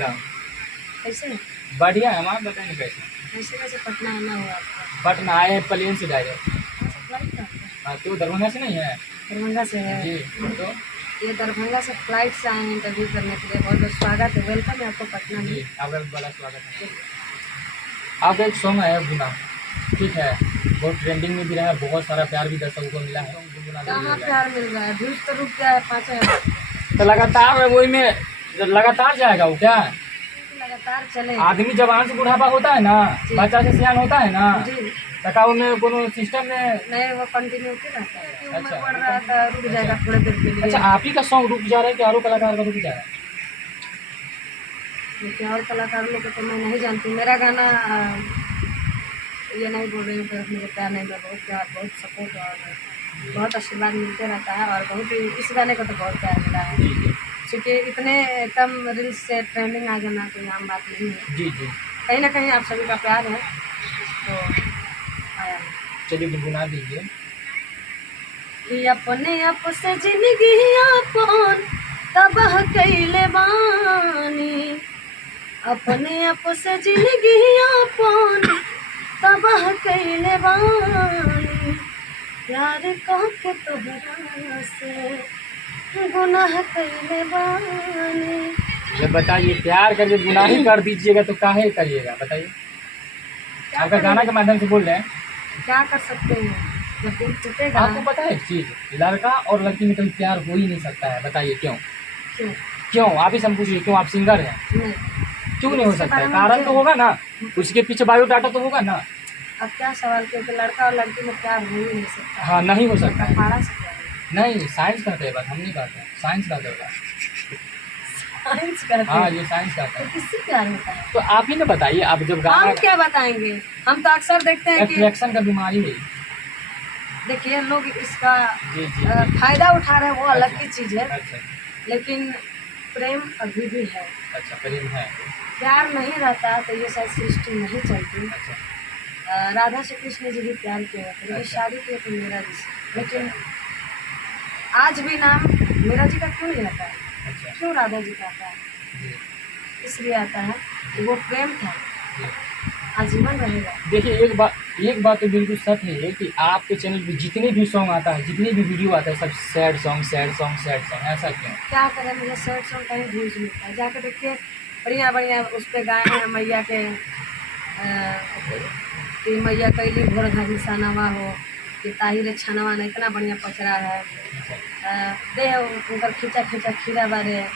एकदम कैसे बढ़िया है। हम आप बताएंगे कैसे? कैसे कैसे पटना आना हुआ आपका? पटना आए हैं प्लेन से डायरेक्ट। कहाँ से फ्लाइट था आपका? हाँ, तो दरभंगा से नहीं है? दरभंगा से है। जी। तो ये दरभंगा से फ्लाइट से आए हैं इंटरव्यू करने के लिए। बहुत बहुत स्वागत है, वेलकम है आपको पटना जी, में। आपका भी बड़ा स्वागत है। आपका एक सॉन्ग है गुना, ठीक है, बहुत ट्रेंडिंग में भी रहा है, बहुत सारा प्यार भी दर्शकों को मिला है। गुनगुना कहाँ दीजिएगा। प्यार मिल रहा है? व्यूज तो रुक गया है 5,000। तो लगातार वही में लगातार जाएगा वो क्या? लगातार चले आदमी जवान से बुढ़ापा होता है ना, जी। बच्चा से सियान होता है ना, जी। तकाऊ में कोनो सिस्टम में। नहीं, वो कंटिन्यूटी रहता है कि उम्र अच्छा। बढ़ रहा है तो रुक जाएगा थोड़े देर के लिए। अच्छा, आप ही का सॉन्ग रुक जा रहा है कि और कलाकार का रुक जा रहा है? लेकिन और कलाकार लोग को तो मैं नहीं जानती। मेरा गाना ये नहीं बोल रही हूँ कि मुझे प्यार नहीं मिला, बहुत प्यार, बहुत सपोर्ट और बहुत आशीर्वाद मिलते रहता है। और बहुत ही इस गाने को तो बहुत प्यार मिला है, जी जी क्योंकि इतने कम रील्स से ट्रेंडिंग आ जाना कोई आम बात नहीं है। जी जी। कहीं ना कहीं आप सभी का प्यार है तो आया है। चलिए गुनगुना दीजिए। कि अपने आप से जिंदगी अपन तबाह कैले बानी, अपने आप से जिंदगी अपन तबाह कैले बानी, प्यार कह के तोहरा से गुनाह कैले बानी। ये बताइए, प्यार करके गुनाह ही कर दीजिएगा तो काहे करिएगा बताइए? क्या आपका गाना के माध्यम से बोल रहे हैं। क्या कर सकते हैं जब दिल टूटेगा? आपको पता है एक चीज, लड़का और लड़की में कभी प्यार हो ही नहीं सकता है, बताइए क्यों? क्यों क्यों आप ही से हम पूछिए, क्यों? आप सिंगर हैं, नहीं? क्यों नहीं हो इसके सकता बारे है? में कारण मुझे- तो होगा ना, उसके पीछे बायोडाटा तो होगा ना। अब क्या सवाल किया कि लड़का और लड़की में प्यार हो ही नहीं सकता? हाँ, नहीं हो सकता है। पाड़ा से प्यार है। नहीं, साइंस करते हैं बात, हम नहीं करते हैं, साइंस करते हैं बात। साइंस करते हाँ, हैं। ये साइंस करता तो है। किससे प्यार होता है? तो आप ही ने बताइए, आप जब गाना हम क्या बताएंगे? हम तो अक्सर देखते हैं कि अट्रैक्शन का बीमारी है। देखिए लोग इसका जी जी। फायदा उठा रहे हैं, वो अलग की चीज है, अच्छा लेकिन प्रेम अभी भी है। अच्छा, प्रेम है। प्यार नहीं रहता तो ये शायद सृष्टि नहीं चलती। अच्छा राधा से कृष्ण जी भी प्यार किया थे, लेकिन अच्छा। शादी किए थे मीरा जी से। लेकिन आज भी नाम मीरा जी का क्यों नहीं आता है? अच्छा क्यों राधा जी का आता है? जी इसलिए आता है कि वो प्रेम था, जी। आजीवन रहेगा। देखिए, एक बात तो बिल्कुल सच है कि आपके चैनल पे जितने भी सॉन्ग आता है, जितने भी वीडियो आता है, सब sad song sad song sad song, ऐसा क्यों? क्या करें, मुझे सैड सॉन्ग कहीं व्यूज मिलता है। जाके देखिए, बढ़िया बढ़िया उस पर गाए हैं मैया के कि मैया कैली भोर घाघी सानवा हो, कि ताहिर छनवा ना, इतना बढ़िया पचरा है। देह उनकर खींचा खींचा खीरा बारे